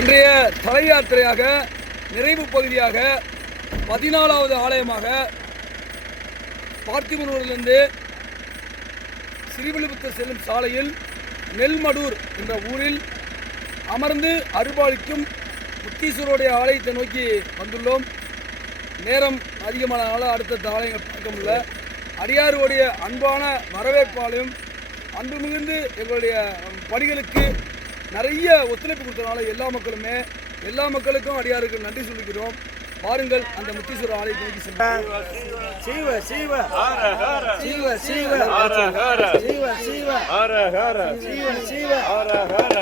இன்றைய தலை யாத்திரையாக நிறைவு பகுதியாக பதினாலாவது ஆலயமாக பார்த்திபனூரிலிருந்து ஸ்ரீவில்லிபுத்தூர் செல்லும் சாலையில் நெல்மடூர் என்ற ஊரில் அமர்ந்து அருபாளிக்கும் முத்தீஸ்வருடைய ஆலயத்தை நோக்கி வந்துள்ளோம். நேரம் அதிகமானனால அடுத்த ஆலயங்கள் பார்க்க முடியல. அடியாருடைய அன்பான வரவேற்பாலையும் அன்பு மிகுந்து எங்களுடைய பணிகளுக்கு நிறைய ஒத்துழைப்பு கொடுத்தனால எல்லா மக்களுமே எல்லா மக்களுக்கும் அடியாருக்கு நன்றி சொல்லிக்கிறோம் பாருங்கள் அந்த முத்தீஸ்வரர் ஆலயத்தை நோக்கி செல்வோம் சீவ சீவ சீவ சீவ சீவ சீவ சீவ சீவ ஹர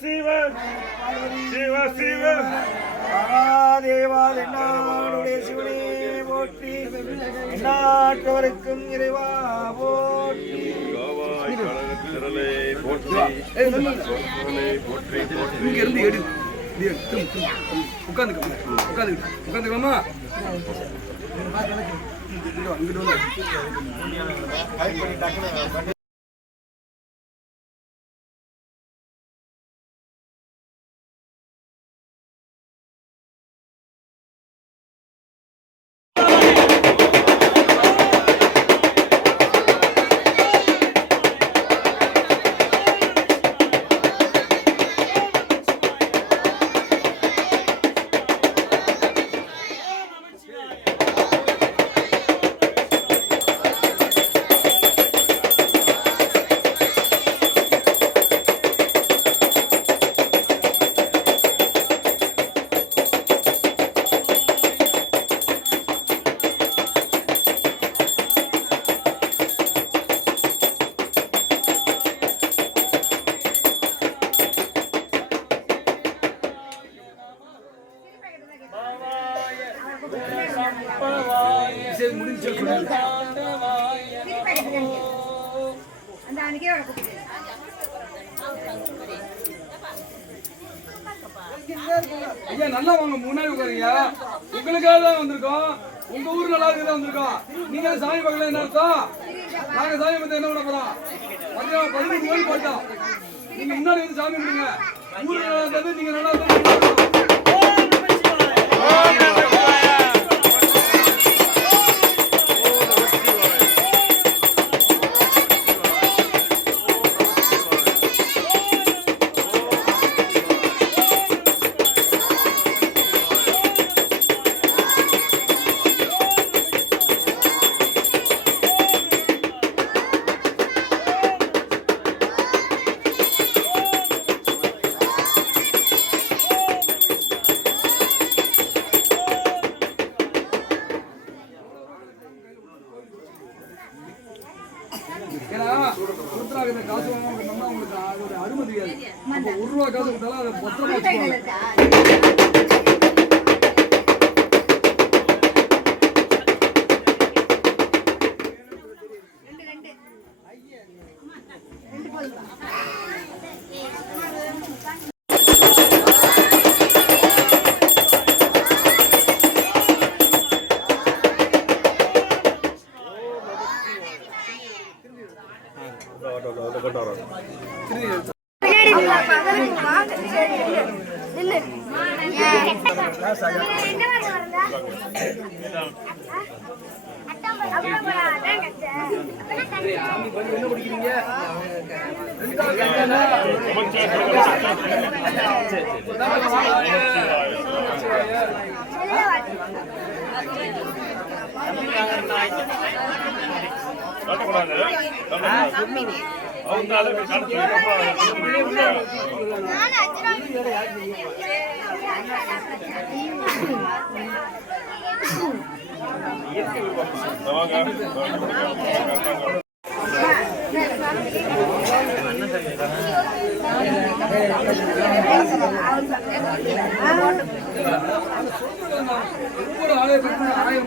சிவன் சிவ சிவன் மகாதேவா தென்னாடுடைய சிவனே போற்றி நாட்டவருக்கும் இறைவா போற்றி. திரளை போற்றி இங்க இருந்து எடு உட்காந்து. உட்காந்து உட்காந்துக்கலாமா? அங்கிட்டு அந்த அன்னைக்கே ஐயா நல்லா வாங்க. முன்னாடி உட்காருங்க உங்களுக்காக தான் வந்திருக்கோம். உங்க ஊர் நல்லா இருக்கு தான் வந்திருக்கோம். நீங்க சாமி பார்க்கல என்ன அர்த்தம்? நாங்க சாமி பார்த்து என்ன பண்ண போறோம்? மதியம் பதினஞ்சு கோயில் பார்த்தோம் நீங்க முன்னாடி வந்து சாமி பண்ணுங்க ஊர் நல்லா இருந்தது நீங்க நல்லா இருந்தது. கொடுத்துறாங்க இந்த காசு வாங்கினோம்னா உங்களுக்கு அதோட ஒரு ரூபா காசு கொடுத்தாலும் அதை பத்திரமா என்ன படிக்கிறீங்க அவங்களால ஆலயம்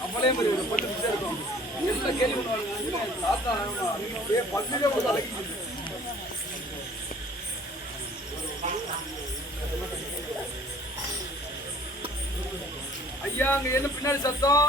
வாங்க மாதிரி ஒரு பட்டு பிச்சை இருக்கும். எல்லா கேள்வி பண்ணுவாங்க தாத்தா அப்படியே பல்லுல ஒரு அழகி ஐயா அங்க என்ன பின்னாடி சத்தம்?